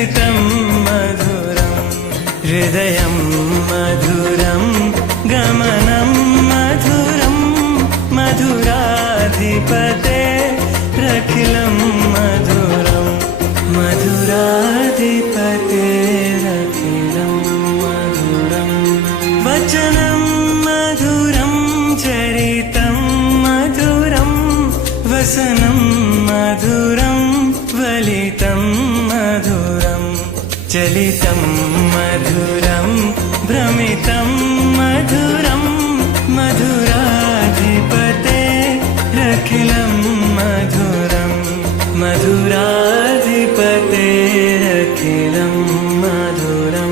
रचितं मधुरं हृदयं मधुरं गमनं मधुरं मधुराधिपते रखिलं मधुरं मधुराधिपते रखिलं मधुरं वचनं मधुरं चरितं मधुरं वसनं मधुरं वलितं मधुरं चलितं मधुरं भ्रमितं मधुरं मधुराधिपते रखिलं मधुरं मधुराधिपते रखिलं मधुरम्